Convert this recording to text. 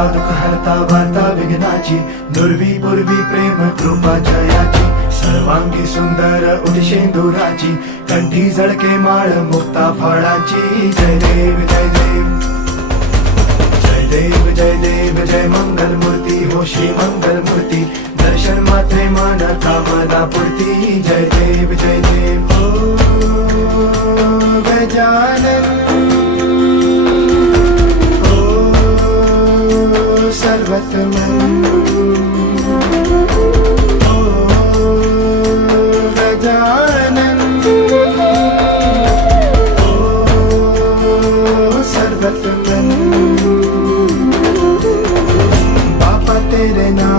हरता दुःख हरता वार्ता विघ्नाची, दुर्वी पूर्वी प्रेम कृपा जयाची, सर्वांगी सुंदर उदिशेंदुराची, कंठी झळके माळ मुक्ता फळाची. जय देव जय देव जय देव जय देव जय मंगल मूर्ती हो श्री मंगल मूर्ती, दर्शन मात्रे मन कामना पूर्ती. जय देव जय देव हो गजानन सर्वतमन ओ गजानन ओ सर्वतमन. बापा तेरे नाम